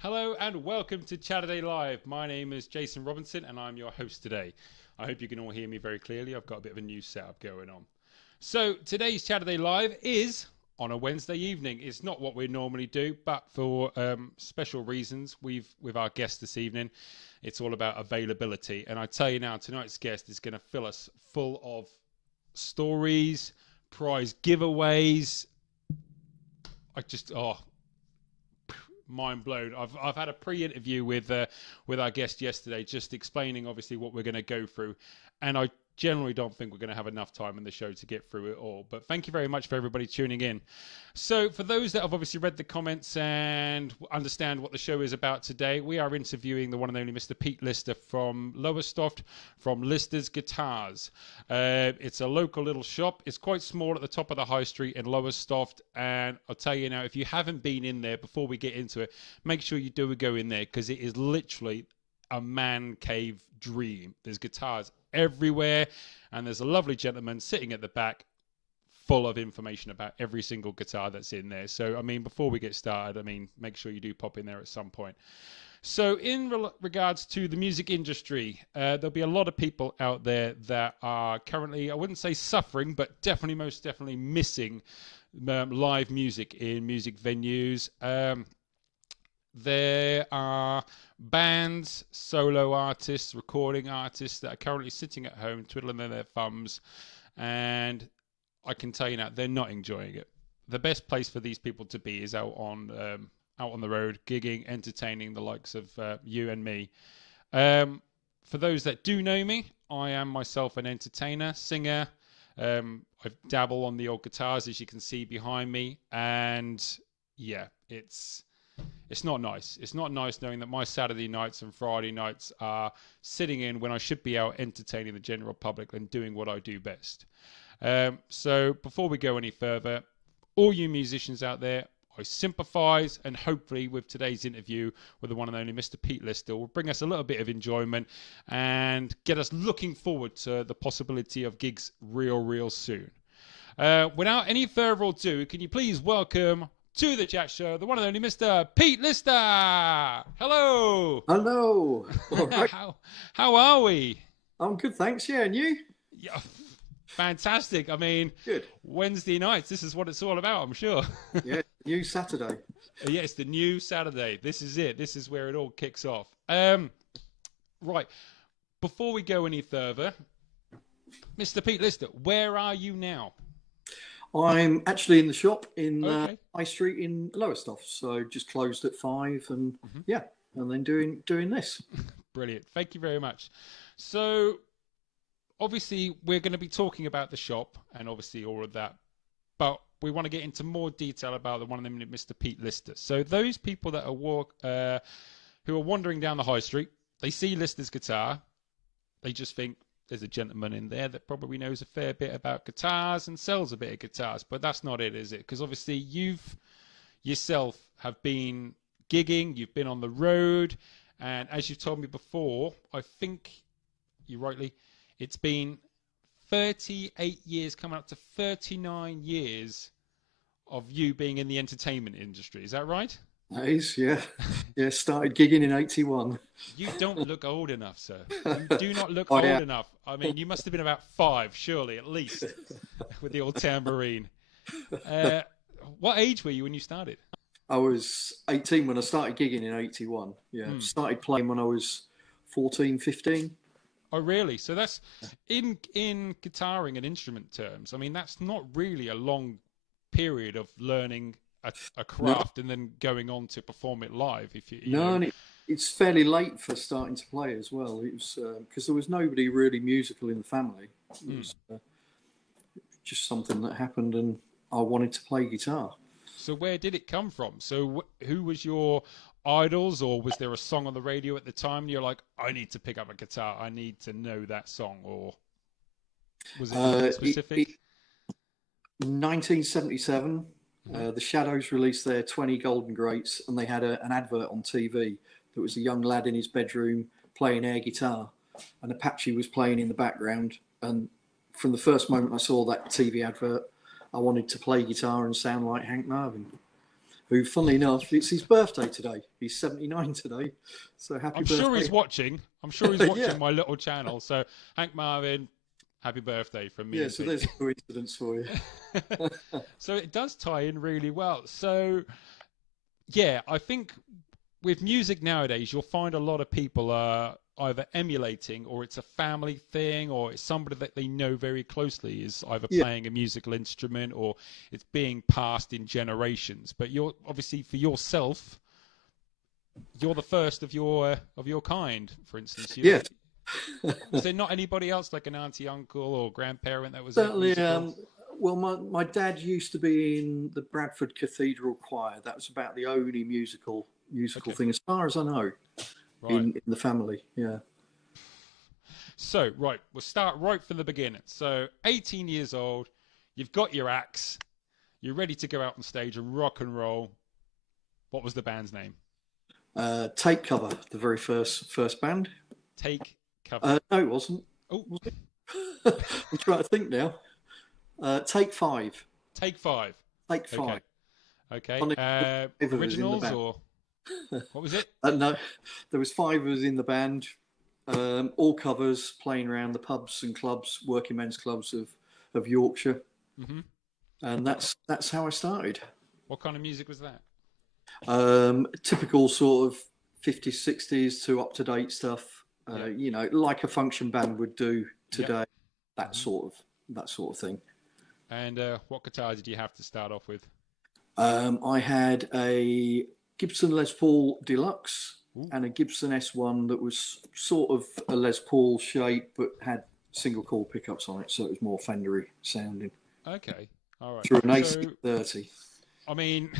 Hello and welcome to Chaturday Live. My name is Jason Robinson and I'm your host today. I hope you can all hear me very clearly. I've got a bit of a new setup going on. So today's Chaturday Live is on a Wednesday evening. It's not what we normally do, but for special reasons, with our guest this evening, it's all about availability. And I tell you now, tonight's guest is going to fill us full of stories, prize giveaways. Mind blown. I've had a pre-interview with our guest yesterday, just explaining obviously what we're going to go through, and I generally don't think we're going to have enough time in the show to get through it all. But thank you very much for everybody tuning in. So for those that have obviously read the comments and understand what the show is about today, we are interviewing the one and only Mr. Pete Lister from Lowestoft, from Lister's Guitars. It's a local little shop. It's quite small at the top of the high street in Lowestoft, and I'll tell you now, if you haven't been in there before we get into it, make sure you do go in there, because it is literally a man cave dream. There's guitars everywhere, and there's a lovely gentleman sitting at the back full of information about every single guitar that's in there. So I mean, before we get started, make sure you do pop in there at some point. So in regards to the music industry, there'll be a lot of people out there that are currently, I wouldn't say suffering, but most definitely missing live music in music venues. There are bands, solo artists, recording artists that are currently sitting at home twiddling their thumbs, and I can tell you now, they're not enjoying it. The best place for these people to be is out on the road, gigging, entertaining the likes of you and me. For those that do know me, I am myself an entertainer, singer. I dabble on the old guitars, as you can see behind me, and yeah, it's not nice. It's not nice knowing that my Saturday nights and Friday nights are sitting in when I should be out entertaining the general public and doing what I do best. So before we go any further, all you musicians out there, I sympathise, and hopefully with today's interview with the one and only Mr. Pete Lister will bring us a little bit of enjoyment and get us looking forward to the possibility of gigs real soon. Without any further ado, can you please welcome to the chat show the one and only Mr. Pete Lister. Hello. Hello. All right. How are we? I'm good, thanks. Yeah, and you? Yeah, fantastic. Good. Wednesday nights, this is what it's all about, I'm sure. Yeah, new Saturday. Yeah, it's the new Saturday. This is it. This is where it all kicks off. Right. Before we go any further, Mr. Pete Lister, where are you now? I'm actually in the shop in Okay. High Street in Lowestoft, so just closed at 5, and yeah, and then doing this. Brilliant. Thank you very much. So, obviously, we're going to be talking about the shop and obviously all of that, but we want to get into more detail about the one of them, Mr. Pete Lister. So, those people that are who are wandering down the high street, they see Lister's guitar, they just think, there's a gentleman in there that probably knows a fair bit about guitars and sells a bit of guitars, but that's not it, is it? Because obviously you've yourself have been gigging, you've been on the road, and as you've told me before, I think you rightly, it's been 38 years, coming up to 39 years of you being in the entertainment industry. Is that right? That is, yeah. Yeah, started gigging in 81. You don't look old enough, sir. You do not look old enough. You must have been about 5, surely, at least, with the old tambourine. What age were you when you started? I was 18 when I started gigging in 81. Yeah, started playing when I was 14, 15. Oh, really? So that's, in guitaring and instrument terms, that's not really a long period of learning a craft and then going on to perform it live. And it's fairly late for starting to play as well. It was because there was nobody really musical in the family. It was just something that happened, and I wanted to play guitar. So where did it come from? So who was your idols, or was there a song on the radio at the time and you're like, I need to pick up a guitar, I need to know that song, or was it specific? 1977. The Shadows released their 20 Golden Greats, and they had an advert on TV that was a young lad in his bedroom playing air guitar, and Apache was playing in the background. And from the first moment I saw that TV advert, I wanted to play guitar and sound like Hank Marvin. who, funnily enough, it's his birthday today. He's 79 today. So happy I'm birthday. sure he's watching. I'm sure he's watching Yeah. my little channel. So Hank Marvin, happy birthday from me Yeah, and so Pete. there's a coincidence for you. So it does tie in really well. So yeah, I think with music nowadays, you'll find a lot of people are either emulating, or it's a family thing, or it's somebody that they know very closely is either Yeah. playing a musical instrument, or it's being passed in generations. But you're obviously, for yourself, you're the first of your kind. For instance, Yes. was there not anybody else, like an auntie, uncle, or grandparent that was Certainly. musical? Well, my dad used to be in the Bradford Cathedral Choir. That was about the only musical Okay, thing, as far as I know, right. in the family. Yeah. So, right, we'll start right from the beginning. So, 18 years old, you've got your axe, you're ready to go out on stage and rock and roll. What was the band's name? Take Cover, the very first band. Take Cover. No, it wasn't. Oh, Was it? I'm trying to think now. Take Five. Take Five. Take Okay. Five. Okay. Funny, five of us in the Originals, band. or what was it? No, there was five of us in the band, all covers, playing around the pubs and clubs, working men's clubs of Yorkshire, Hmm. and that's how I started. What kind of music was that? Typical sort of 50s, 60s to up to date stuff. Yeah. You know, like a function band would do today. Yep. That sort of thing. And what guitar did you have to start off with? I had a Gibson Les Paul Deluxe Ooh. and a Gibson S1 that was sort of a Les Paul shape but had single coil pickups on it, so it was more Fendery sounding. Okay. All right. Through an So, AC30. I mean,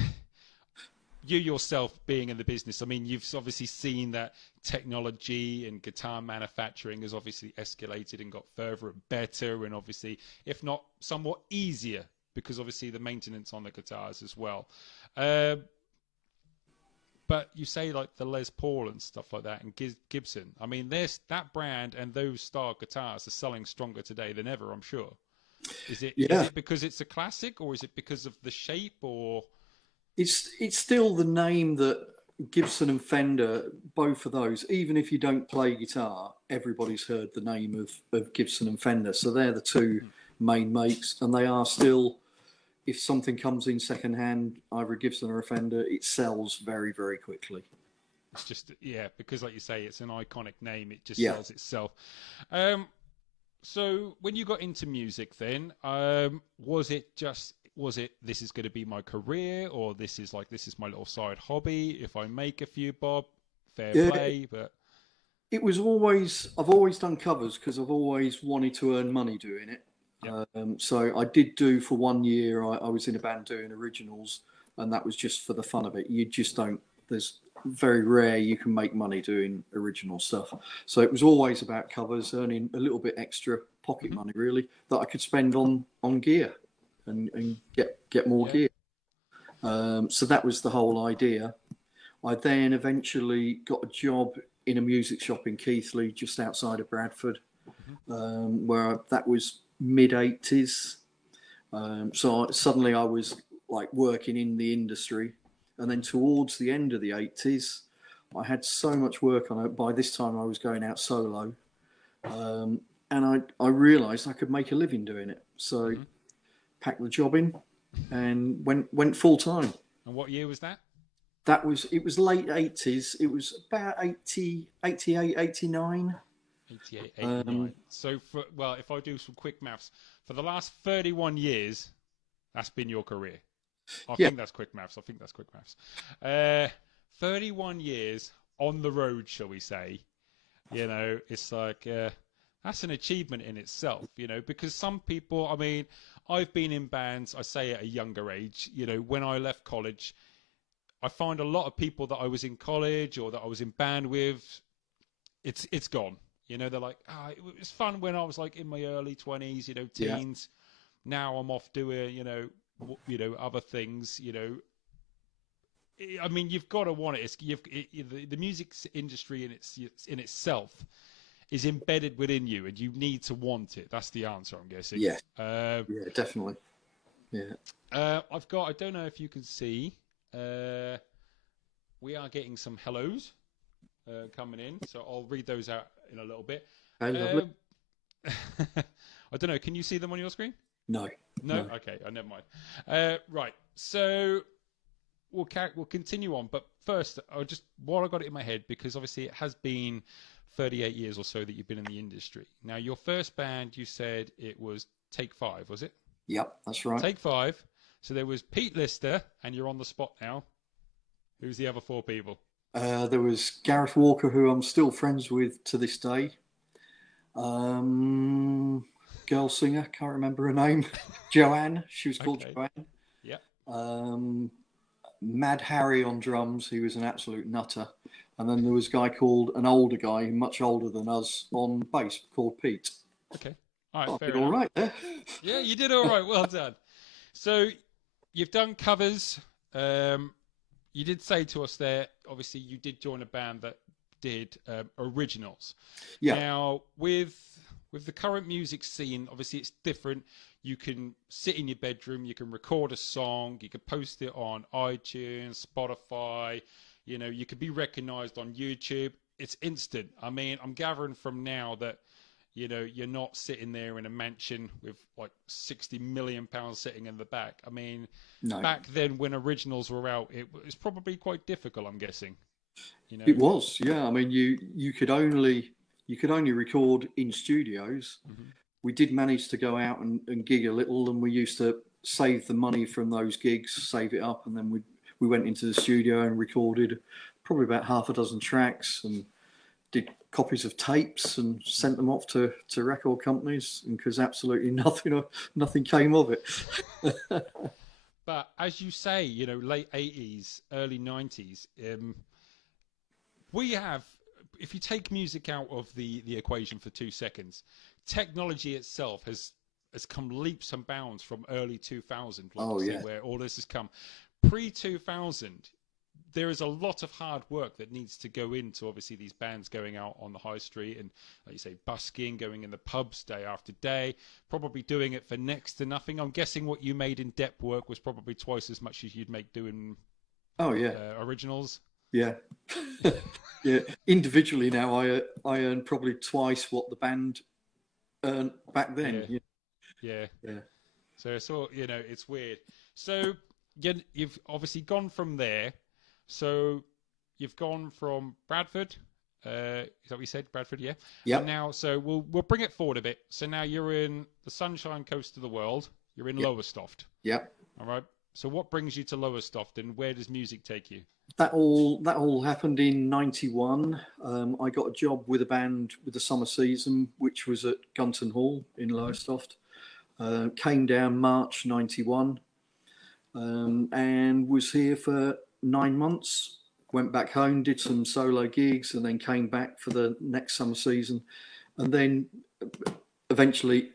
you yourself being in the business, I mean, you've obviously seen that technology and guitar manufacturing has obviously escalated and got further and better, and obviously, if not somewhat easier, because obviously the maintenance on the guitars as well. But you say like the Les Paul and stuff like that, and Gibson. I mean, there's that brand and those style guitars are selling stronger today than ever, I'm sure. Is it because it's a classic, or is it because of the shape, or? It's still the name that Gibson and Fender, both of those, even if you don't play guitar, everybody's heard the name of Gibson and Fender. So they're the two main makes, and they are still, if something comes in second hand, either a Gibson or a Fender, it sells very, very quickly. It's just, yeah, because like you say, it's an iconic name. It just Yeah. sells itself. So when you got into music then, was it this is going to be my career, or this is my little side hobby? If I make a few bob, fair play, but it was always, I've always done covers because I've always wanted to earn money doing it. Yep. So I did do for 1 year, I was in a band doing originals, and that was just for the fun of it. You just don't, there's very rare you can make money doing original stuff. So it was always about covers, earning a little bit extra pocket money really that I could spend on gear and get more gear. So that was the whole idea. I then eventually got a job in a music shop in Keighley, just outside of Bradford, where that was mid-80s. So suddenly I was like working in the industry. And then towards the end of the 80s, I had so much work on it. By this time, I was going out solo. And I realised I could make a living doing it. So packed the job in and went full time. And what year was that? It was late 80s. It was about 88, 89. 88, 89. So, if I do some quick maths, for the last 31 years, that's been your career. I think that's quick maths. 31 years on the road, shall we say. You know, it's like, that's an achievement in itself, you know, because some people, I mean, I've been in bands, I say at a younger age, you know, when I left college, I find a lot of people that I was in college or that I was in band with, it's gone. You know, they're like, it was fun when I was like in my early 20s, you know, teens. Now I'm off doing, you know, other things, you know. I mean, you've got to want it. The music industry in itself is embedded within you, and you need to want it. That's the answer, I'm guessing. Yeah. Yeah, definitely. Yeah. I don't know if you can see, We are getting some hellos coming in, so I'll read those out in a little bit. Okay, lovely. I don't know. Can you see them on your screen? No. No. Okay. Never mind. Right. So we'll continue on, but first, while I got it in my head, because obviously it has been 38 years or so that you've been in the industry. Now, your first band, you said it was Take Five, was it? Yep, that's right. Take Five. So there was Pete Lister, and you're on the spot now. Who's the other four people? There was Gareth Walker, who I'm still friends with to this day. Girl singer, can't remember her name. Joanne, she was called Okay. Joanne. Yeah. Mad Harry on drums, he was an absolute nutter. And then there was a guy called, an older guy, much older than us, on bass called Pete. Okay. All right, I fair did enough. all right there. Yeah, you did all right. Well done. So you've done covers. You did say to us there, obviously, you did join a band that did originals. Yeah. Now, with the current music scene, obviously, it's different. You can sit in your bedroom, you can record a song, you can post it on iTunes, Spotify. You know, you could be recognized on YouTube. It's instant. I mean, I'm gathering from now that, you know, you're not sitting there in a mansion with like £60 million sitting in the back. I mean, No. back then when originals were out, it was probably quite difficult, I'm guessing. You know? It was, yeah. I mean, you could only record in studios. Mm-hmm. We did manage to go out and gig a little, and we used to save the money from those gigs, save it up, and then we went into the studio and recorded probably about half a dozen tracks and did copies of tapes and sent them off to record companies, and because absolutely nothing came of it. But as you say, you know, late 80s, early 90s, we have, if you take music out of the equation for 2 seconds, technology itself has come leaps and bounds from early 2000, like you say, where all this has come. Pre-2000, there is a lot of hard work that needs to go into, obviously, these bands going out on the high street and, like you say, busking, going in the pubs day after day, probably doing it for next to nothing. I'm guessing what you made in dep work was probably twice as much as you'd make doing originals. Yeah. Yeah. Individually now, I earn probably twice what the band earned back then. Yeah. So you know, it's weird. So you've obviously gone from there. So you've gone from Bradford. Is that what you said, Bradford? Yeah. Yeah. And now, so we'll bring it forward a bit. So now you're in the Sunshine Coast of the world. You're in Lowestoft. Yeah. All right. So what brings you to Lowestoft, and where does music take you? That all happened in '91. I got a job with a band with the summer season, which was at Gunton Hall in Lowestoft. Came down March '91, and was here for 9 months. Went back home, did some solo gigs, and then came back for the next summer season, and then eventually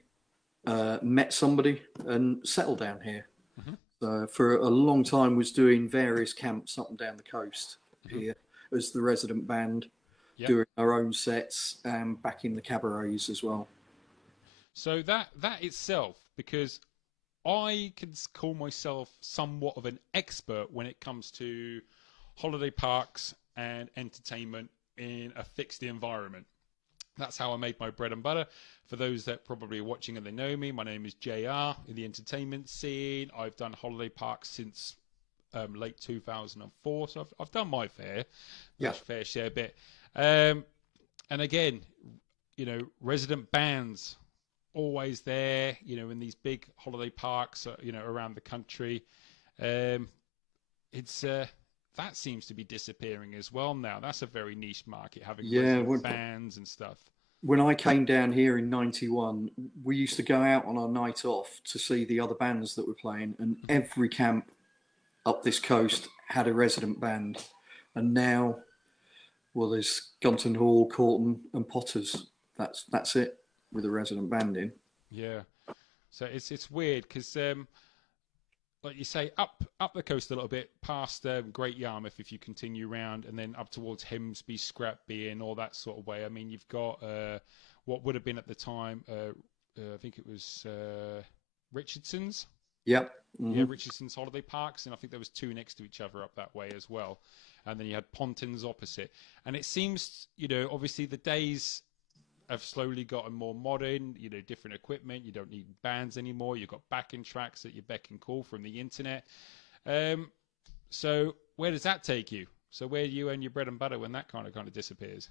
met somebody and settled down here. Mm-hmm. For a long time was doing various camps up and down the coast here as the resident band, doing our own sets and back in the cabarets as well. So that itself, because I can call myself somewhat of an expert when it comes to holiday parks and entertainment in a fixed environment. That's how I made my bread and butter. For those that probably are watching and they know me, my name is JR in the entertainment scene. I've done holiday parks since late 2004, so I've done my fair share bit. And again, you know, resident bands always there, you know, in these big holiday parks, you know, around the country. It's that seems to be disappearing as well now. That's a very niche market, having resident bands and stuff. When I came down here in '91, we used to go out on our night off to see the other bands that were playing, and every camp up this coast had a resident band. And now, well, there's Gunton Hall, Corton, and Potters. That's it with a resident band in. Yeah, so it's weird because, like you say, up the coast a little bit, past Great Yarmouth, if you continue round, and then up towards Hemsby, Scrapby, and all that sort of way. I mean, you've got what would have been at the time, I think it was Richardson's. Yep. Yeah, Richardson's Holiday Parks, and I think there was two next to each other up that way as well. And then you had Pontins opposite. And it seems, obviously the days have slowly gotten more modern, different equipment. You don't need bands anymore. You've got backing tracks at your beck and call from the internet. So where does that take you? So where do you earn your bread and butter when that kind of disappears?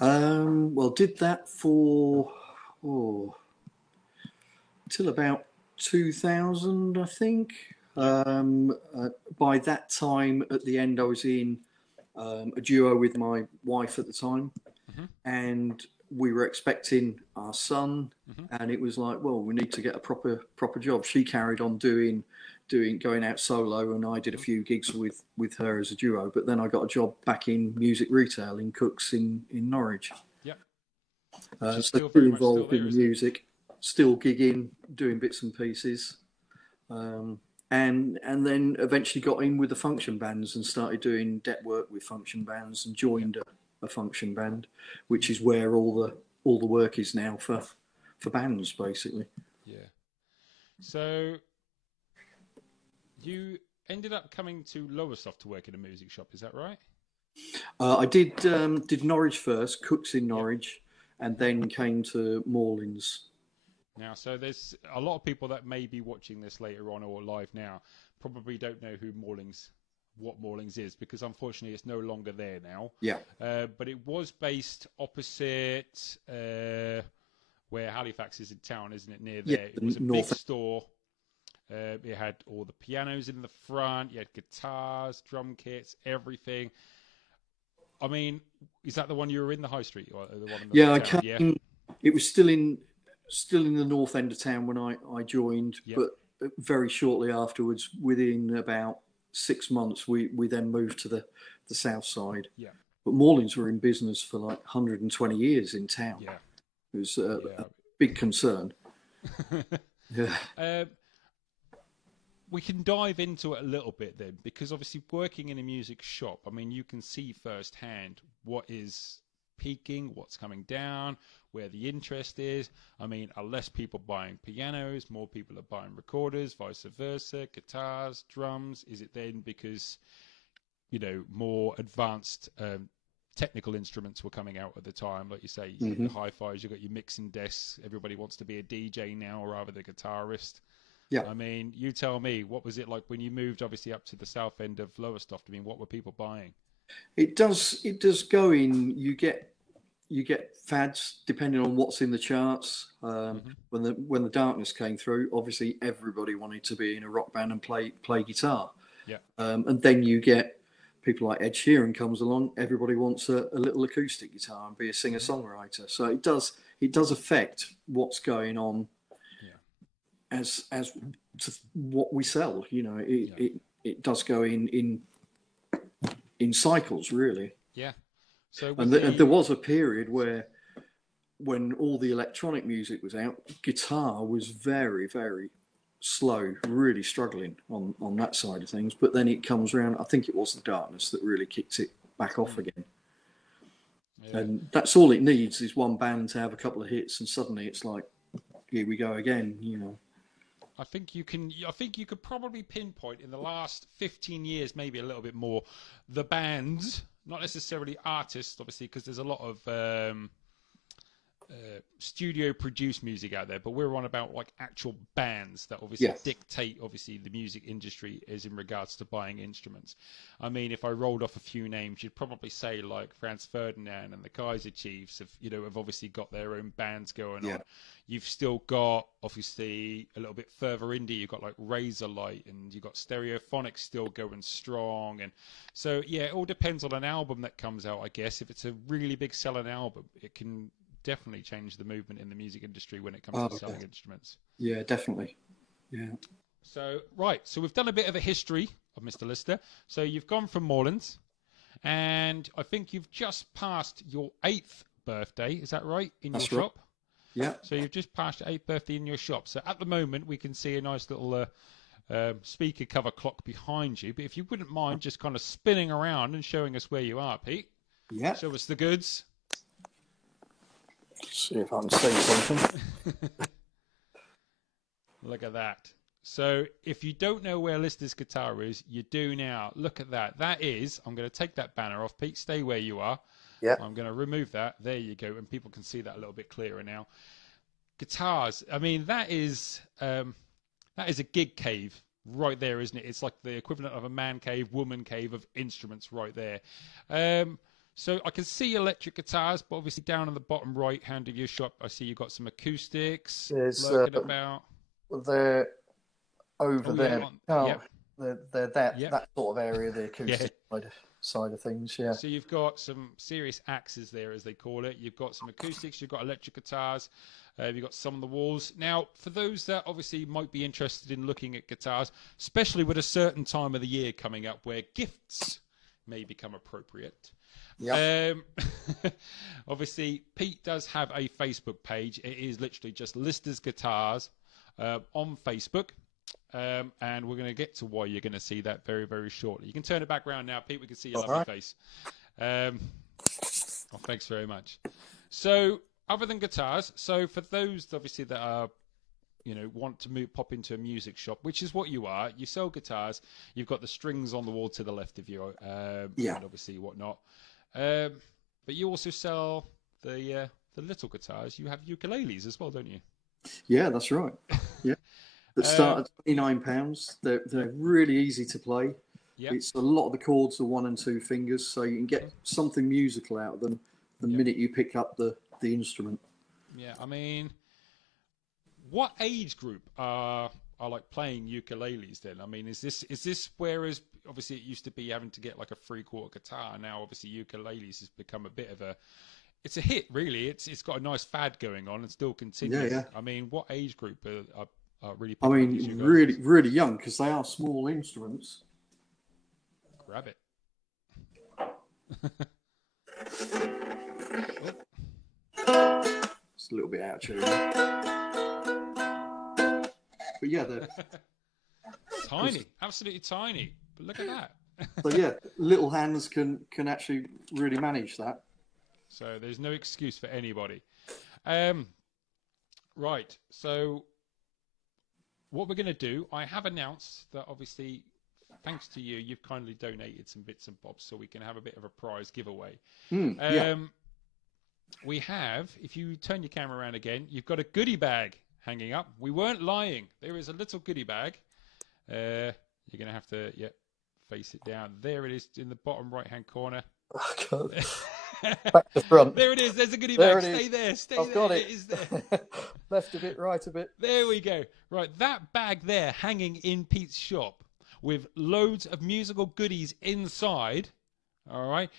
Well, did that for till about 2000, I think. By that time, at the end, I was in a duo with my wife at the time, and we were expecting our son, and it was like, well, we need to get a proper job. She carried on going out solo, and I did a few gigs with her as a duo. But then I got a job back in music retail in Cooks in Norwich. Yep. So still involved in music, still gigging, doing bits and pieces. And then eventually got in with the function bands and started doing debt work with function bands and joined a function band, which is where all the work is now for bands, basically. Yeah. So you ended up coming to Lowestoft to work in a music shop, is that right? I did Norwich first, Cooks in Norwich, and then came to Morlins. Now, so there's a lot of people that may be watching this later on or live now probably don't know what Morlins is, because unfortunately it's no longer there now. Yeah. But it was based opposite where Halifax is in town, isn't it? Near there. It was a big store. It had all the pianos in the front. You had guitars, drum kits, everything. I mean, is that the one you were in the high street or the one in the I came. It was still in the north end of town when I joined, but very shortly afterwards, within about 6 months, we then moved to the south side. Yeah. But Morlins were in business for like 120 years in town. Yeah. It was a big concern. Yeah. We can dive into it a little bit then, because obviously working in a music shop, I mean, you can see firsthand what is peaking, what's coming down, where the interest is. I mean, are less people buying pianos, more people are buying recorders, vice versa, guitars, drums? Is it then because, more advanced technical instruments were coming out at the time? Like you say, the hi-fis, you've got your mixing desks, everybody wants to be a DJ now rather than a guitarist. Yeah. I mean, you tell me, what was it like when you moved obviously up to the south end of Lowestoft? I mean, what were people buying? It does go in. You get fads depending on what's in the charts. When the darkness came through, obviously everybody wanted to be in a rock band and play guitar. Yeah. And then you get people like Ed Sheeran comes along. Everybody wants a little acoustic guitar and be a singer-songwriter. So it does affect what's going on. As to what we sell, it does go in cycles, really. Yeah. So and there was a period where, when all the electronic music was out, guitar was very, very slow, really struggling on that side of things. But then it comes around. I think it was the darkness that really kicked it back off again. Yeah. And that's all it needs is one band to have a couple of hits, and suddenly it's like, here we go again. I think you could probably pinpoint in the last 15 years, maybe a little bit more, the bands, not necessarily artists, obviously, because there's a lot of studio produced music out there, but we're on about like actual bands that obviously dictate obviously the music industry is in regards to buying instruments. I mean, if I rolled off a few names, you'd probably say like Franz Ferdinand and the Kaiser Chiefs have obviously got their own bands going on. You've still got obviously a little bit further indie, you've got like Razorlight, and you've got Stereophonics still going strong. And so it all depends on an album that comes out, I guess. If it's a really big selling album, it can definitely change the movement in the music industry when it comes to selling instruments. Yeah, definitely. Yeah. So we've done a bit of a history of Mr. Lister. So you've gone from Morlins, and I think you've just passed your 8th birthday. Is that right? In your shop? Yeah. So you've just passed your 8th birthday in your shop. So at the moment, we can see a nice little speaker cover clock behind you. But if you wouldn't mind just kind of spinning around and showing us where you are, Pete. Yeah. Show us the goods. See if I can see something. Look at that. So if you don't know where Lister's guitar is, you do now. Look at that. That is, I'm going to take that banner off. Pete, stay where you are. Yeah. I'm going to remove that. There you go. And people can see that a little bit clearer now. Guitars. I mean, that is a gig cave right there, isn't it? It's like the equivalent of a man cave, woman cave of instruments right there. So I can see electric guitars, but obviously down in the bottom right hand of your shop, I see you've got some acoustics lurking about. They're over there. Yep. They're that sort of area, the acoustic side of things, yeah. So you've got some serious axes there, as they call it. You've got some acoustics, you've got electric guitars, you've got some on the walls. Now, for those that obviously might be interested in looking at guitars, especially with a certain time of the year coming up where gifts may become appropriate. Yep. Obviously, Pete does have a Facebook page. It is literally just Lister's Guitars on Facebook. And we're going to get to why you're going to see that very, very shortly. You can turn it back around now, Pete. We can see your lovely face. Thanks very much. So, other than guitars, so for those obviously that are, want to pop into a music shop, which is what you are. You sell guitars. You've got the strings on the wall to the left of you, and obviously whatnot. But you also sell the little guitars. You have ukuleles as well, don't you? Yeah, that's right. Yeah. That start at £29. They're really easy to play. Yep. It's a lot of the chords are 1 and 2 fingers, so you can get something musical out of them the minute you pick up the instrument. Yeah, I mean, what age group are like playing ukuleles then? I mean, is this whereas obviously it used to be having to get like a 3/4 guitar, now obviously ukuleles has become a bit of it's a hit really. It's got a nice fad going on and still continues. Yeah. I mean, what age group are really? I mean, really, really young because they are small instruments. Grab it. It's a little bit out of tune. But yeah, they're tiny, absolutely tiny. But look at that. So yeah, little hands can actually really manage that. So there's no excuse for anybody. Right. So what we're going to do, I have announced that obviously, thanks to you, you've kindly donated some bits and bobs so we can have a bit of a prize giveaway. We have, if you turn your camera around again, you've got a goodie bag hanging up. We weren't lying. There is a little goodie bag. You're going to have to, face it down. There it is in the bottom right-hand corner. Oh, God. Back to front. There it is. There's a goodie bag. Stay there. Stay there. Got it. It is there. Left a bit, right a bit. There we go. Right, that bag there hanging in Pete's shop with loads of musical goodies inside. All right.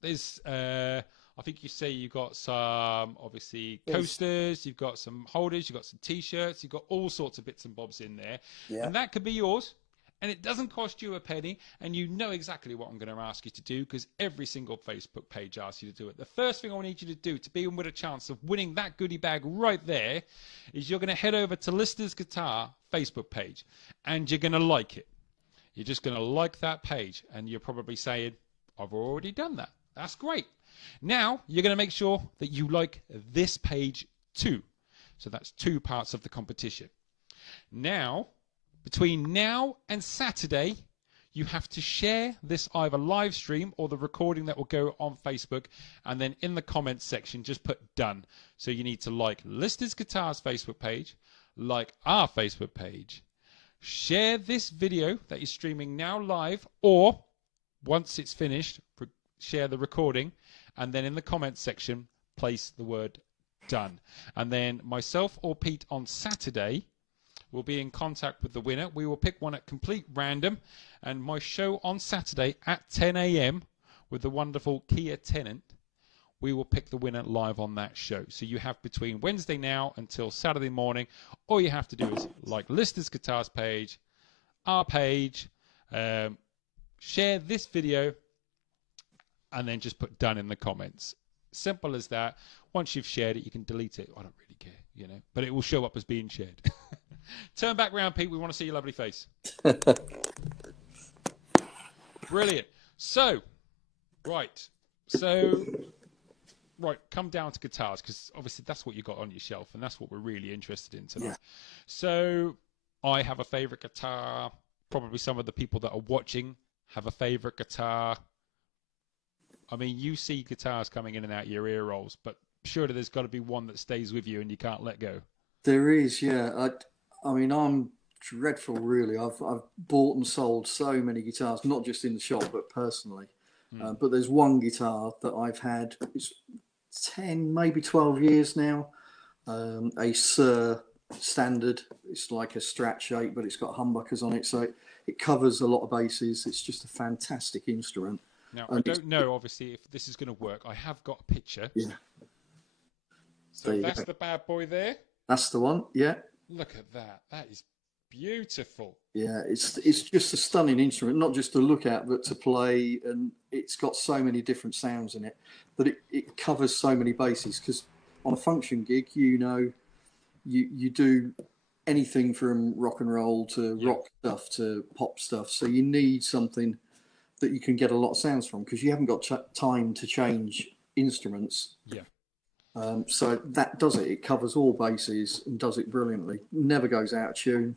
There's, I think you say you got some, obviously, coasters. You've got some holders. You've got some T-shirts. You've got all sorts of bits and bobs in there. Yeah. And that could be yours. And it doesn't cost you a penny, and you know exactly what I'm going to ask you to do because every single Facebook page asks you to do it. The first thing I need you to do to be in with a chance of winning that goodie bag right there is you're going to head over to Lister's Guitar Facebook page, and you're going to like it. You're just going to like that page, and you're probably saying, I've already done that. That's great. Now, you're going to make sure that you like this page too. So that's 2 parts of the competition. Now, between now and Saturday, you have to share this either live stream or the recording that will go on Facebook, and then in the comments section, just put done. So you need to like Lister's Guitars Facebook page, like our Facebook page, share this video that you're streaming now live, or once it's finished, share the recording, and then in the comments section, place the word done. And then myself or Pete on Saturday will be in contact with the winner. We will pick one at complete random, and my show on Saturday at 10 a.m. with the wonderful Kia Tennant, we will pick the winner live on that show. So you have between Wednesday now until Saturday morning. All you have to do is like Lister's Guitars page, our page, share this video, and then just put done in the comments. Simple as that. Once you've shared it, you can delete it. I don't really care, but it will show up as being shared. Turn back round, Pete. We want to see your lovely face. Brilliant. So, come down to guitars, because obviously that's what you got on your shelf, and that's what we're really interested in tonight. Yeah. So, I have a favourite guitar. Probably some of the people that are watching have a favourite guitar. I mean, you see guitars coming in and out your ear rolls, but surely there's got to be one that stays with you and you can't let go. There is, yeah. I mean, I'm dreadful, really. I've bought and sold so many guitars, not just in the shop, but personally. But there's one guitar that I've had. It's 10, maybe 12 years now. A Sir Standard. It's like a Strat shape, but it's got humbuckers on it, so it covers a lot of bases. It's just a fantastic instrument. Now, I don't know, obviously, if this is going to work. I have got a picture. Yeah. So that's the bad boy there. That's the one, yeah. Look at that. That is beautiful. Yeah, it's just a stunning instrument, not just to look at, but to play. And it's got so many different sounds in it that it covers so many bases. Because on a function gig, you know, you do anything from rock and roll to rock stuff to pop stuff. So you need something that you can get a lot of sounds from, because you haven't got time to change instruments. Yeah. So that does it. It covers all bases and does it brilliantly. Never goes out of tune.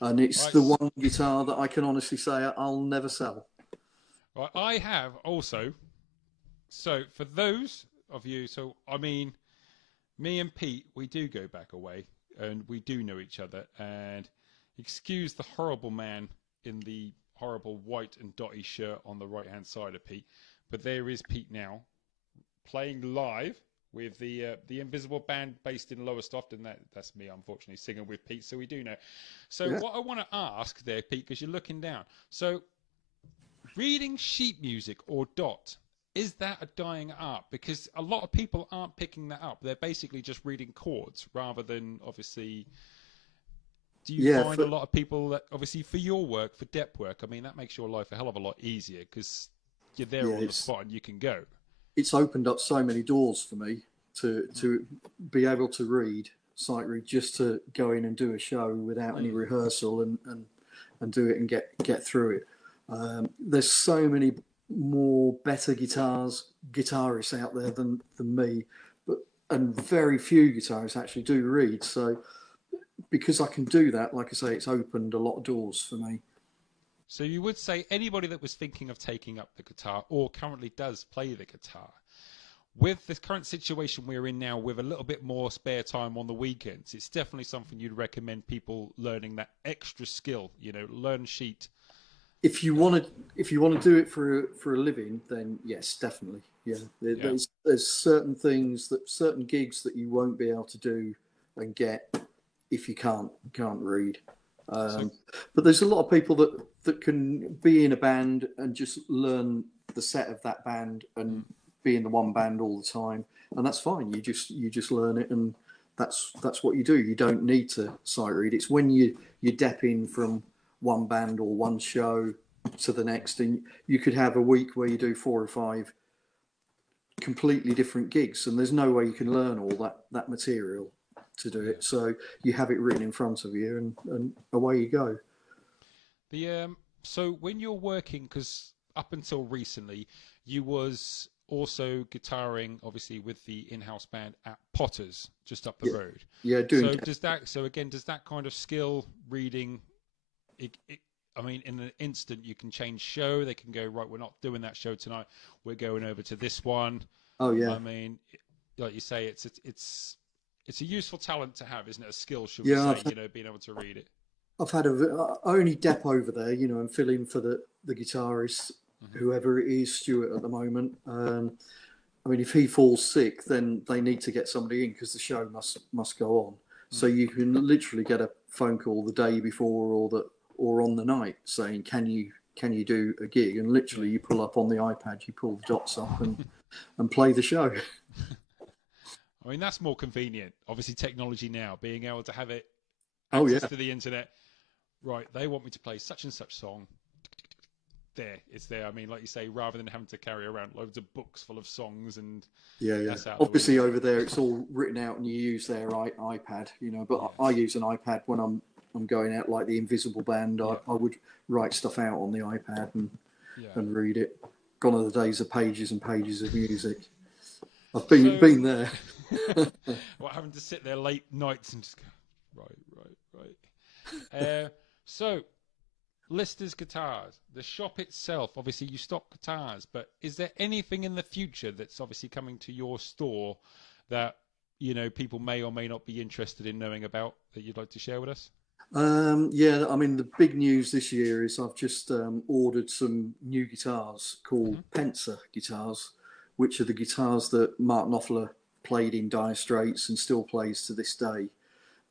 And it's the one guitar that I can honestly say I'll never sell. Right, I have also. So for those of you, I mean, me and Pete, we do go back away and we do know each other. And excuse the horrible man in the horrible white and dotty shirt on the right-hand side of Pete, but there is Pete now, playing live with the Invisible Band based in Lowestoft, and that's me, unfortunately, singing with Pete, so we do know. So what I want to ask there, Pete, because you're looking down. So reading sheet music or dot, is that a dying art? Because a lot of people aren't picking that up. They're basically just reading chords rather than, obviously... Do you find a lot of people that, obviously, for your work, for depth work, I mean, that makes your life a hell of a lot easier because you're there on the spot and you can go. It's opened up so many doors for me to be able to read, sight read, just to go in and do a show without any rehearsal and do it and get through it. There's so many more better guitarists out there than me, and very few guitarists actually do read. So because I can do that, like I say, it's opened a lot of doors for me. So you would say anybody that was thinking of taking up the guitar or currently does play the guitar, with this current situation we're in now, with a little bit more spare time on the weekends, it's definitely something you'd recommend people learning, that extra skill, you know, learn sheet. If you want to do it for a living, then yes, definitely. Yeah. There's certain gigs that you won't be able to do and get if you can't read. But there's a lot of people that can be in a band and just learn the set of that band and be in the one band all the time, and that's fine. You just learn it, and that's what you do. You don't need to sight read. It's when you dep in from one band or one show to the next, and you could have a week where you do 4 or 5 completely different gigs, and there's no way you can learn all that material to do it. So you have it written in front of you, and away you go. So when you're working, because up until recently you was also guitaring, obviously, with the in-house band at Potter's just up the road. Yeah, doing. Does that kind of skill reading? I mean, in an instant, you can change show. They can go, right, we're not doing that show tonight. We're going over to this one. Oh yeah. I mean, like you say, it's a useful talent to have, isn't it? A skill, should we say? Being able to read it. I've had I only dep over there, and fill in for the guitarist, whoever it is, Stuart at the moment. I mean, if he falls sick, then they need to get somebody in because the show must go on. So you can literally get a phone call the day before or on the night saying, can you do a gig? And literally you pull up on the iPad, you pull the dots up and play the show. I mean, that's more convenient. Obviously, technology now, being able to have it access to the internet. Right, they want me to play such and such song. There, it's there. I mean, like you say, rather than having to carry around loads of books full of songs and that's obviously over there it's all written out and you use their iPad, But I use an iPad when I'm going out, like the Invisible Band. I would write stuff out on the iPad and read it. Gone are the days of pages and pages of music. I've been there. Having to sit there late nights and just go, right. So, Lister's Guitars, the shop itself, obviously you stock guitars, but is there anything in the future that's obviously coming to your store that, people may or may not be interested in knowing about that you'd like to share with us? Yeah, I mean, the big news this year is I've just ordered some new guitars called Hmm. Pensa guitars, which are the guitars that Mark Knopfler played in Dire Straits and still plays to this day.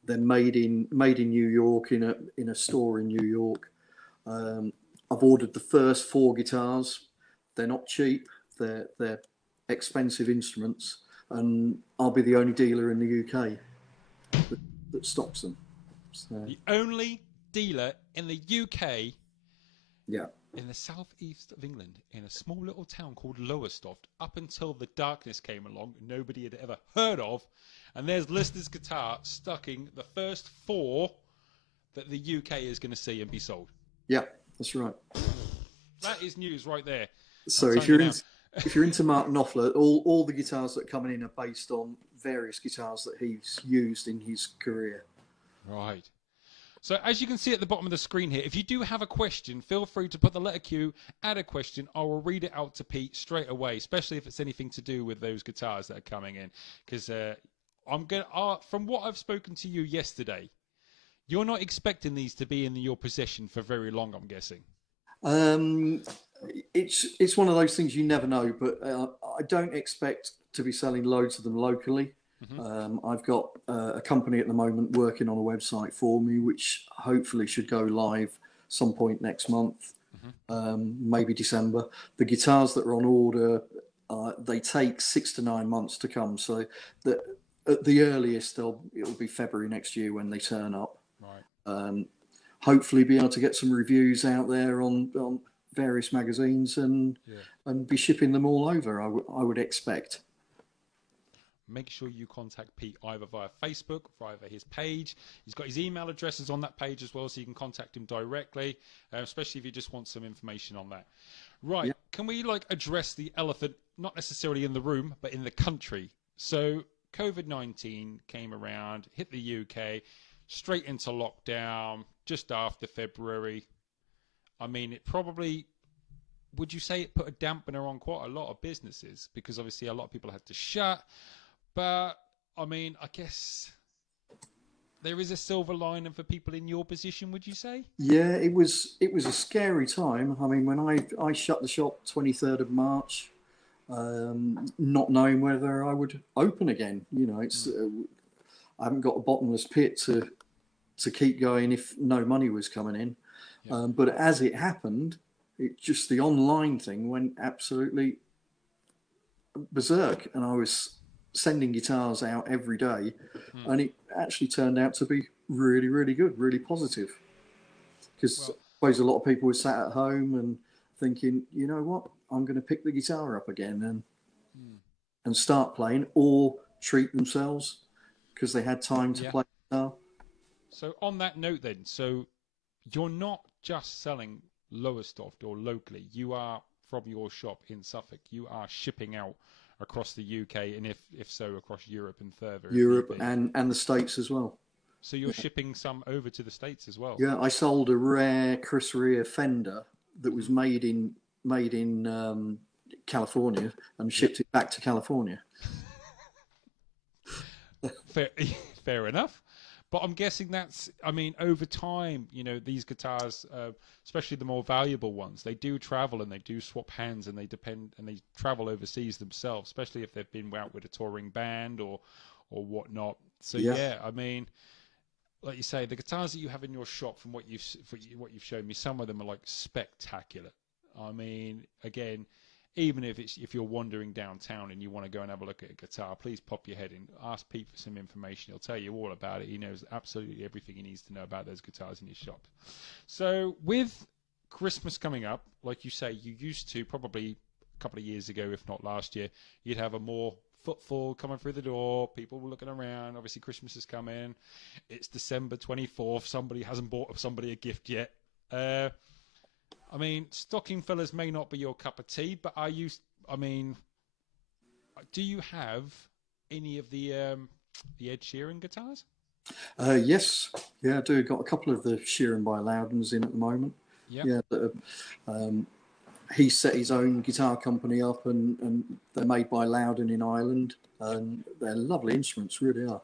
They're made in New York in a store in New York. I've ordered the first four guitars. They're not cheap. They're expensive instruments, and I'll be the only dealer in the UK that stocks them. So The only dealer in the UK yeah, in the southeast of England, in a small little town called Lowestoft, up until the darkness came along, nobody had ever heard of. And there's Lister's Guitar stocking the first four that the UK is going to see and be sold. yeah, that's right. That is news right there. I'm So telling you now. if you're into Mark Knopfler, all the guitars that are coming in are based on various guitars that he's used in his career. Right. So as you can see at the bottom of the screen here, if you do have a question, feel free to put the letter Q, add a question. I will read it out to Pete straight away, especially if it's anything to do with those guitars that are coming in. Because from what I've spoken to you yesterday, you're not expecting these to be in your possession for very long, I'm guessing. Um, it's one of those things you never know, but I don't expect to be selling loads of them locally. Hmm. I've got a company at the moment working on a website for me, which hopefully should go live some point next month, maybe December. The guitars that are on order, they take 6 to 9 months to come, so that at the earliest it'll be February next year when they turn up. Right. Hopefully be able to get some reviews out there on various magazines and be shipping them all over. I would expect. Make sure you contact Pete either via Facebook or via his page. He's got his email addresses on that page as well, so you can contact him directly, especially if you just want some information on that. Right, Yep. can we address the elephant, not necessarily in the room, but in the country? So COVID-19 came around, hit the UK, straight into lockdown, just after February. I mean, it probably, would you say it put a dampener on quite a lot of businesses? Because obviously a lot of people had to shut. But, I mean, I guess there is a silver lining for people in your position, would you say? Yeah, it was a scary time. I mean, when I shut the shop 23rd of March, not knowing whether I would open again. It's I haven't got a bottomless pit to keep going if no money was coming in. Yeah. But as it happened, the online thing went absolutely berserk, and I was sending guitars out every day, and it actually turned out to be really, really good, really positive. Because I Well, suppose a lot of people were sat at home and thinking, you know what, I'm going to pick the guitar up again and start playing, or treat themselves because they had time to yeah. play guitar. So on that note then, so you're not just selling Lowestoft or locally. You are, from your shop in Suffolk, you are shipping out across the UK and if so, across Europe and further if need Europe be. and the States as well. So you're shipping some over to the States as well. Yeah, I sold a rare Chris Rea Fender that was made in California and shipped it back to California. Fair, fair enough. But I'm guessing I mean, over time, these guitars, especially the more valuable ones, they do travel and they do swap hands and they travel overseas themselves, especially if they've been out with a touring band or whatnot. So yeah, I mean, like you say, the guitars that you have in your shop, from what you've shown me, some of them are spectacular. I mean, again, even if you're wandering downtown and you want to go and have a look at a guitar, please pop your head in, ask Pete for some information. He'll tell you all about it. He knows absolutely everything he needs to know about those guitars in his shop. So with Christmas coming up, like you say, you used to probably a couple of years ago, if not last year, you'd have a more footfall coming through the door. People were looking around. Obviously, Christmas is coming. It's December 24th. Somebody hasn't bought somebody a gift yet. I mean, stocking fillers may not be your cup of tea, but do you have any of the Ed Shearing guitars? Yes, yeah, I do. Got a couple of the Shearing by Loudons in at the moment. Yep. Yeah, he set his own guitar company up, and they're made by Loudon in Ireland, Yep. and they're lovely instruments, really are.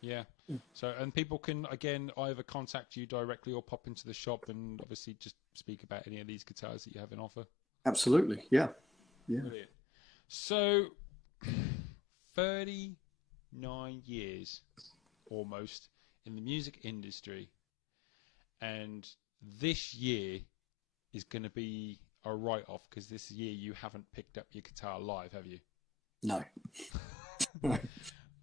Yeah. So, and people can again either contact you directly or pop into the shop and obviously just speak about any of these guitars that you have in offer. Absolutely, yeah, yeah. Brilliant. So, 39 years almost in the music industry, and this year is going to be a write-off because this year you haven't picked up your guitar live, have you? No.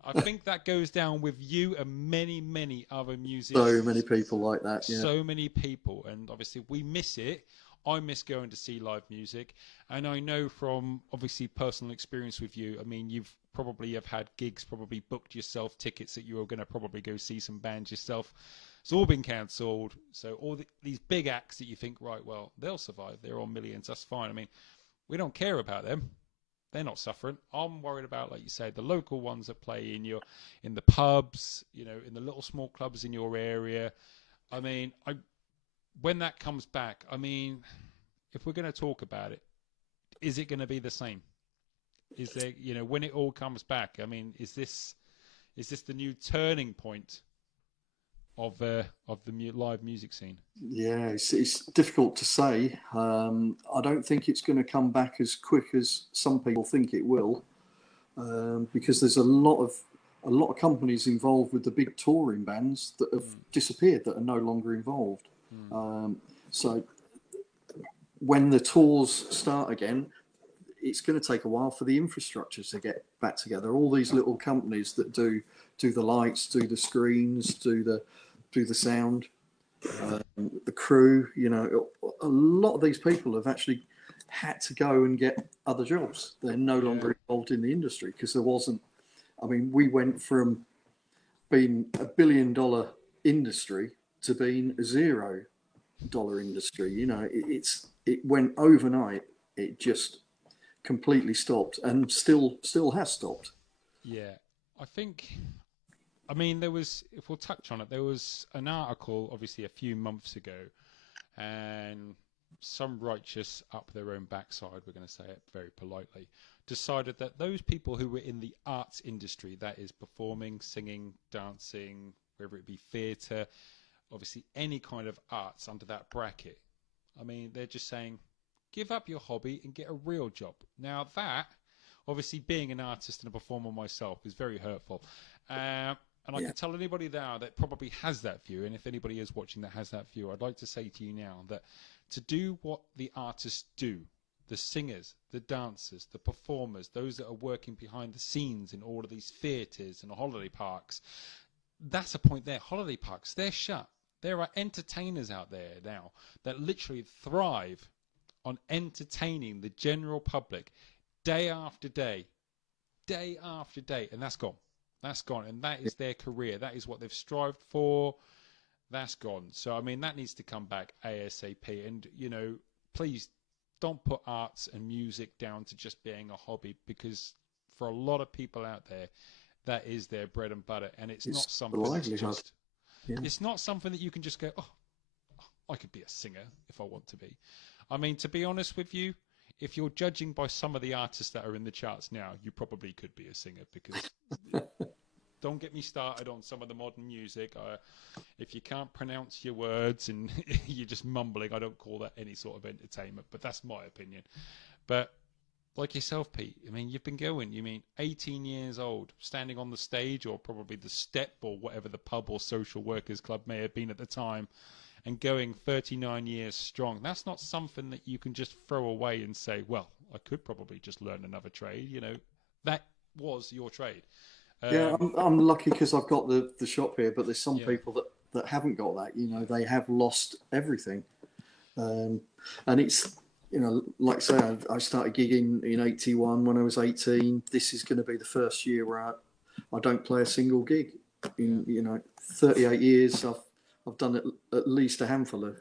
I think that goes down with you and many, many other So many musicians. people like that, yeah. So many people, and obviously we miss it. I miss going to see live music, and I know from obviously personal experience with you. I mean, you've probably have had gigs, probably booked yourself tickets that you were going to probably go see some bands yourself. It's all been cancelled. So these big acts that you think, right, well, they'll survive. They're on millions. That's fine. I mean, we don't care about them. They're not suffering. I'm worried about, like you say, the local ones that play in the pubs, in the little small clubs in your area. I mean, when that comes back, I mean, if we're going to talk about it, is it going to be the same? Is there, when it all comes back? I mean, is this the new turning point of the live music scene? Yeah, it's difficult to say. I don't think it's going to come back as quick as some people think it will, because there's a lot of companies involved with the big touring bands that have disappeared, that are no longer involved. So when the tours start again, it's going to take a while for the infrastructure to get back together. All these little companies that do the lights, do the screens, do the sound, the crew. A lot of these people have actually had to go and get other jobs. They're no longer involved in the industry because there wasn't. I mean, we went from being $1 billion industry to being a $0 industry. It went overnight. It just completely stopped, and still has stopped. Yeah, I think. I mean, if we'll touch on it, there was an article, obviously, a few months ago, and some righteous up their own backside, we're going to say it very politely, decided that those people who were in the arts industry, that is performing, singing, dancing, whether it be theatre, obviously any kind of arts under that bracket, I mean, they're just saying, give up your hobby and get a real job. Now that, obviously being an artist and a performer myself, is very hurtful. And I can tell anybody now that probably has that view, and if anybody is watching that has that view, I'd like to say to you now that to do what the artists do, the singers, the dancers, the performers, those that are working behind the scenes in all of these theatres and holiday parks, that's a point there. Holiday parks, they're shut. There are entertainers out there now that literally thrive on entertaining the general public day after day, and that's gone. That's gone, and that is their career. That is what they've strived for. That's gone. So, I mean, that needs to come back ASAP. And, please don't put arts and music down to just being a hobby, because for a lot of people out there, that is their bread and butter. And it's not something that's just... Yeah. It's not something that you can just go, oh, I could be a singer if I want to be. I mean, to be honest with you, if you're judging by some of the artists that are in the charts now, you probably could be a singer, because don't get me started on some of the modern music. If you can't pronounce your words and you're just mumbling, I don't call that any sort of entertainment, but that's my opinion. But like yourself, Pete, I mean, you've been going, 18 years old, standing on the stage, or probably the step, or whatever the pub or social workers club may have been at the time, and going 39 years strong. That's not something that you can just throw away and say, well, I could probably just learn another trade. That was your trade. Yeah, I'm lucky because I've got the shop here, but there's some people that haven't got that. They have lost everything. And it's, like I say, I started gigging in 81 when I was 18. This is going to be the first year where I don't play a single gig. In 38 years, I've done at least a handful of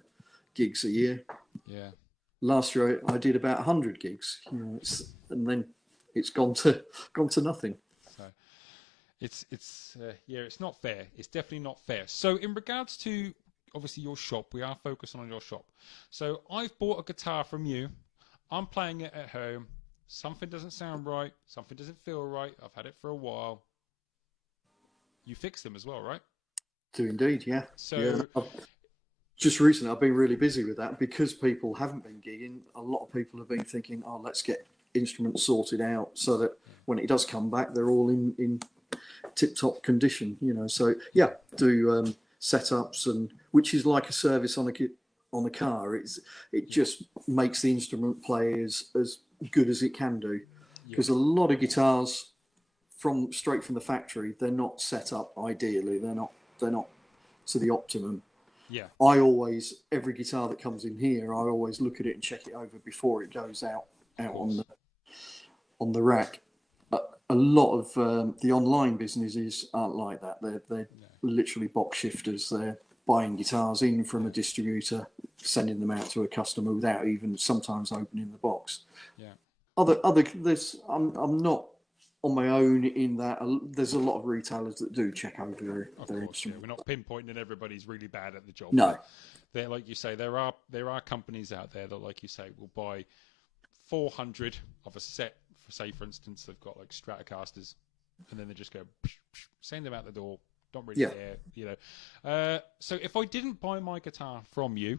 gigs a year. Yeah. Last year I did about 100 gigs. And then it's gone to nothing. So, Yeah, it's not fair. It's definitely not fair. So in regards to obviously your shop, we are focusing on your shop. So I've bought a guitar from you. I'm playing it at home. Something doesn't sound right. Something doesn't feel right. I've had it for a while. You fix them as well, right? Do indeed, yeah. Yeah. So Just recently, I've been really busy with that because people haven't been gigging. A lot of people have been thinking, "Oh, let's get instruments sorted out so that when it does come back, they're all in tip-top condition." So yeah, do setups, and which is like a service on a car. It just makes the instrument play as good as it can do, because a lot of guitars straight from the factory, they're not set up ideally. They're not to the optimum. yeah, Every guitar that comes in here, I always look at it and check it over before it goes out on the rack. A lot of the online businesses aren't like that. They're literally box shifters. They're buying guitars in from a distributor, sending them out to a customer without even sometimes opening the box. yeah. I'm not on my own in that. There's a lot of retailers that do check over their Of course, yeah. instruments. We're not pinpointing everybody's really bad at the job. No. There, like you say, there are companies out there that, like you say, will buy 400 of a set. Say, for instance, they've got like Stratocasters, and then they just go send them out the door. Don't really care, So if I didn't buy my guitar from you,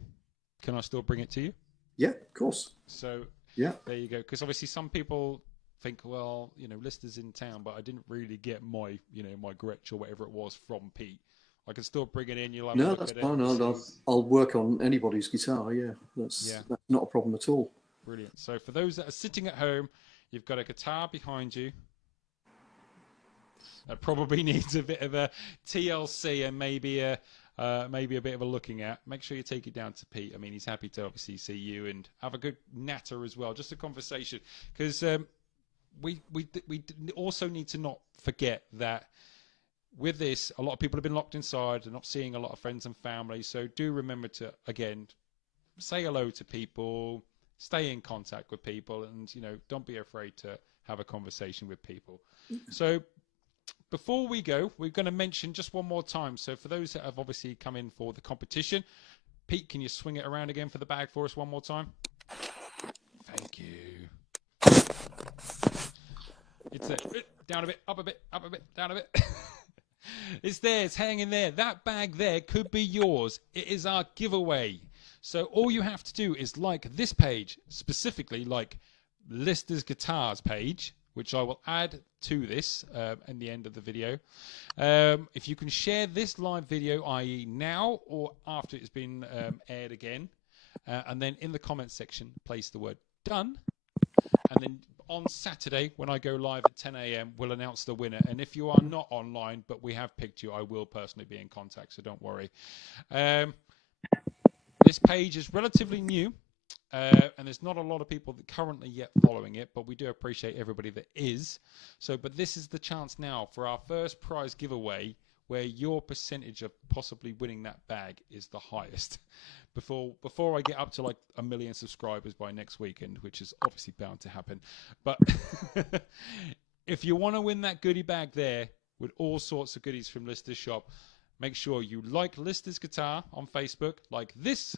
can I still bring it to you? Yeah, of course. So yeah, there you go. Because obviously some people think, well, Lister's in town, but I didn't really get my Gretsch or whatever it was from Pete. I can still bring it in. You'll have a look that's at it. fine. I'll work on anybody's guitar. Yeah, that's not a problem at all. Brilliant. So for those that are sitting at home, you've got a guitar behind you. That probably needs a bit of a TLC and maybe a bit of a looking at. Make sure you take it down to Pete. I mean, he's happy to obviously see you and have a good natter as well, just a conversation. Because we also need to not forget that with this, a lot of people have been locked inside and not seeing a lot of friends and family. So do remember to, again, say hello to people, stay in contact with people, and don't be afraid to have a conversation with people. So before we go, we're going to mention just one more time. So for those that have obviously come in for the competition, Pete, can you swing it around again for the bag for us one more time? Thank you. It's down a bit, up a bit, down a bit. It's there, it's hanging there. That bag there could be yours. It is our giveaway. So all you have to do is like this page, specifically like Lister's Guitars page, which I will add to this in the end of the video. If you can share this live video, i.e. now or after it's been aired again, and then in the comments section, place the word done. And then on Saturday, when I go live at 10 a.m., we'll announce the winner. And if you are not online, but we have picked you, I will personally be in contact, so don't worry. This page is relatively new. And there's not a lot of people that currently yet following it, but we do appreciate everybody that is. So, but this is the chance now for our first prize giveaway, where your percentage of possibly winning that bag is the highest. Before I get up to like 1 million subscribers by next weekend, which is obviously bound to happen. But if you want to win that goodie bag there with all sorts of goodies from Lister's shop, make sure you like Lister's Guitar on Facebook, like this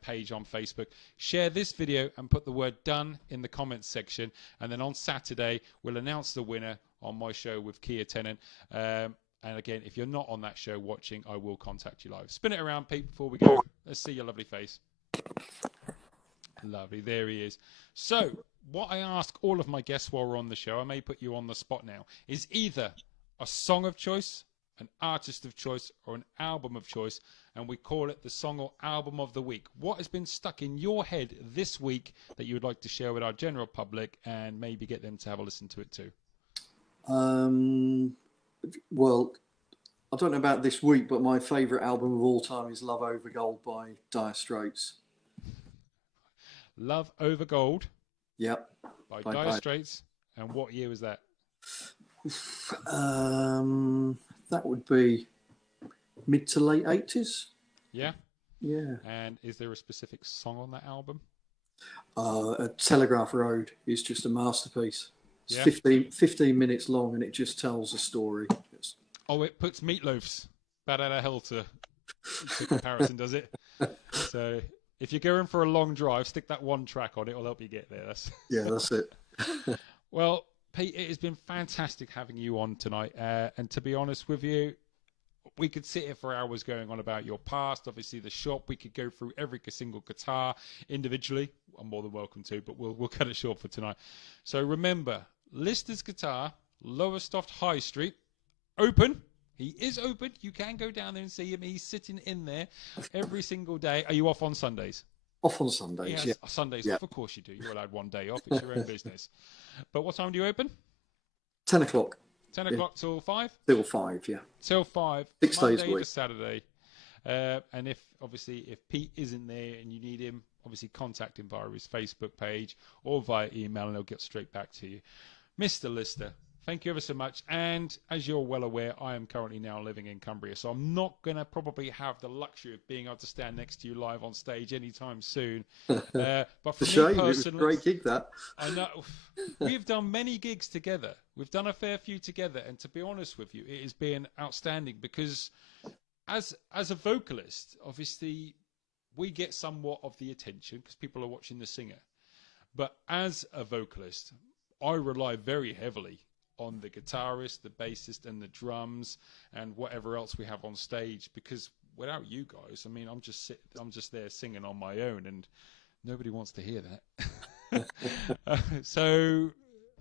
page on Facebook, share this video and put the word done in the comments section, and then on Saturday we'll announce the winner on my show with Kia Tennant. And again, if you're not on that show watching, I will contact you live. Spin it around, Pete, before we go. Let's see your lovely face. Lovely, there he is. So what I ask all of my guests while we're on the show, I may put you on the spot now, is either a song of choice, an artist of choice, or an album of choice, and we call it the song or album of the week. What has been stuck in your head this week that you would like to share with our general public and maybe get them to have a listen to it too? Well, I don't know about this week, but my favourite album of all time is Love Over Gold by Dire Straits. Love Over Gold? Yep. By Dire Straits. And what year was that? That would be mid to late 80s. Yeah? Yeah. And is there a specific song on that album? Telegraph Road is just a masterpiece. It's Yeah. 15 minutes long, and it just tells a story. Oh, it puts Meatloaf's Bad out of Hell to comparison, does it? So if you're going for a long drive, stick that one track on. It'll help you get there. Yeah, that's it. Well, Pete, it has been fantastic having you on tonight. And to be honest with you, we could sit here for hours going on about your past. Obviously, the shop. We could go through every single guitar individually. I'm more than welcome to, but we'll cut it short for tonight. So remember, Lister's Guitar, Lowestoft High Street, open. He is open. You can go down there and see him. He's sitting in there every single day. Are you off on Sundays? Off on Sundays, yeah. Sundays off, of course you do. You're allowed one day off. It's your own business. But what time do you open? 10 o'clock. 10 o'clock till 5? Till 5, yeah. Till 5. 6 Monday days a week. to Saturday. And if Pete isn't there and you need him, obviously contact him via his Facebook page or via email and he'll get straight back to you. Mr. Lister, thank you ever so much. And as you're well aware, I am currently now living in Cumbria, so I'm not going to probably have the luxury of being able to stand next to you live on stage anytime soon. But for me shame. personally, It was a great gig, that. I know. We've done many gigs together. We've done a fair few together. And to be honest with you, it has been outstanding because as a vocalist, obviously, we get somewhat of the attention because people are watching the singer. But as a vocalist, I rely very heavily on the guitarist, the bassist, and the drums, and whatever else we have on stage. Because without you guys, I mean, I'm just there singing on my own, and nobody wants to hear that. So,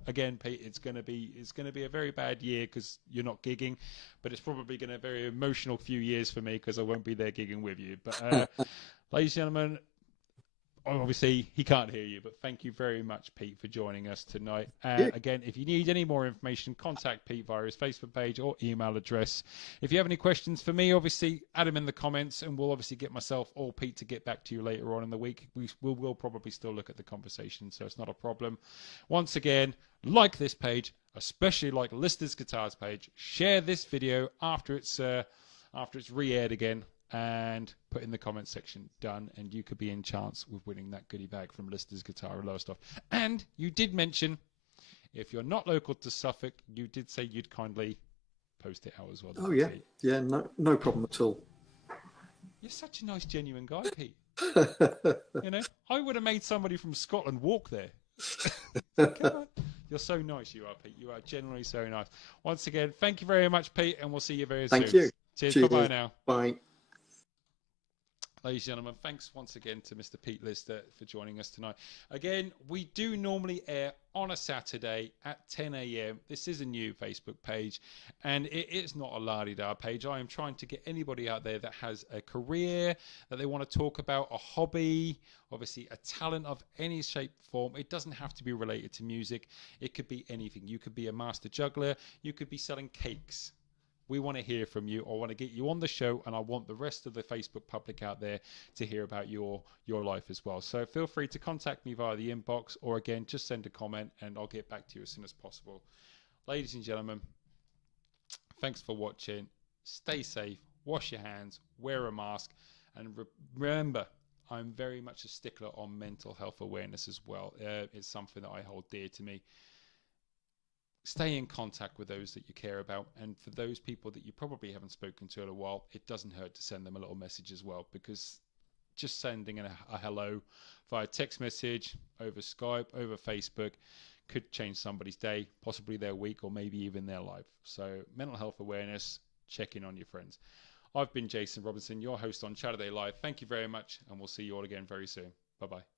again, Pete, it's going to be a very bad year because you're not gigging, but it's probably going to be a very emotional few years for me because I won't be there gigging with you. But, ladies and gentlemen. Obviously, he can't hear you, but thank you very much, Pete, for joining us tonight. Again, if you need any more information, contact Pete via his Facebook page or email address. If you have any questions for me, obviously, add them in the comments, and we'll obviously get myself or Pete to get back to you later on in the week. We'll probably still look at the conversation, so it's not a problem. Once again, like this page, especially like Lister's Guitars page. Share this video after it's re-aired again. And put in the comment section, done, and you could be in chance with winning that goodie bag from Lister's Guitar and Lowestoft. And you did mention, if you're not local to Suffolk, you did say you'd kindly post it out as well. Oh, yeah. Yeah, no problem at all. You're such a nice, genuine guy, Pete. You know, I would have made somebody from Scotland walk there. Come on. You're so nice, you are, Pete. You are genuinely so nice. Once again, thank you very much, Pete, and we'll see you very soon. Thank you. Cheers. Bye-bye now. Bye. Ladies and gentlemen, thanks once again to Mr. Pete Lister for joining us tonight. Again, we do normally air on a Saturday at 10 a.m. This is a new Facebook page, and it is not a la-di-da page. I am trying to get anybody out there that has a career, that they want to talk about, a hobby, obviously a talent of any shape, form. It doesn't have to be related to music. It could be anything. You could be a master juggler. You could be selling cakes. We want to hear from you. I want to get you on the show, and I want the rest of the Facebook public out there to hear about your life as well. So feel free to contact me via the inbox, or again, just send a comment, and I'll get back to you as soon as possible. Ladies and gentlemen, thanks for watching. Stay safe, wash your hands, wear a mask, and remember, I'm very much a stickler on mental health awareness as well. It's something that I hold dear to me. Stay in contact with those that you care about, and for those people that you probably haven't spoken to in a while, it doesn't hurt to send them a little message as well, because just sending a hello via text message, over Skype, over Facebook, could change somebody's day, possibly their week, or maybe even their life. So mental health awareness, check in on your friends. I've been Jason Robinson, your host on Chaturday Live. Thank you very much, and we'll see you all again very soon. Bye-bye.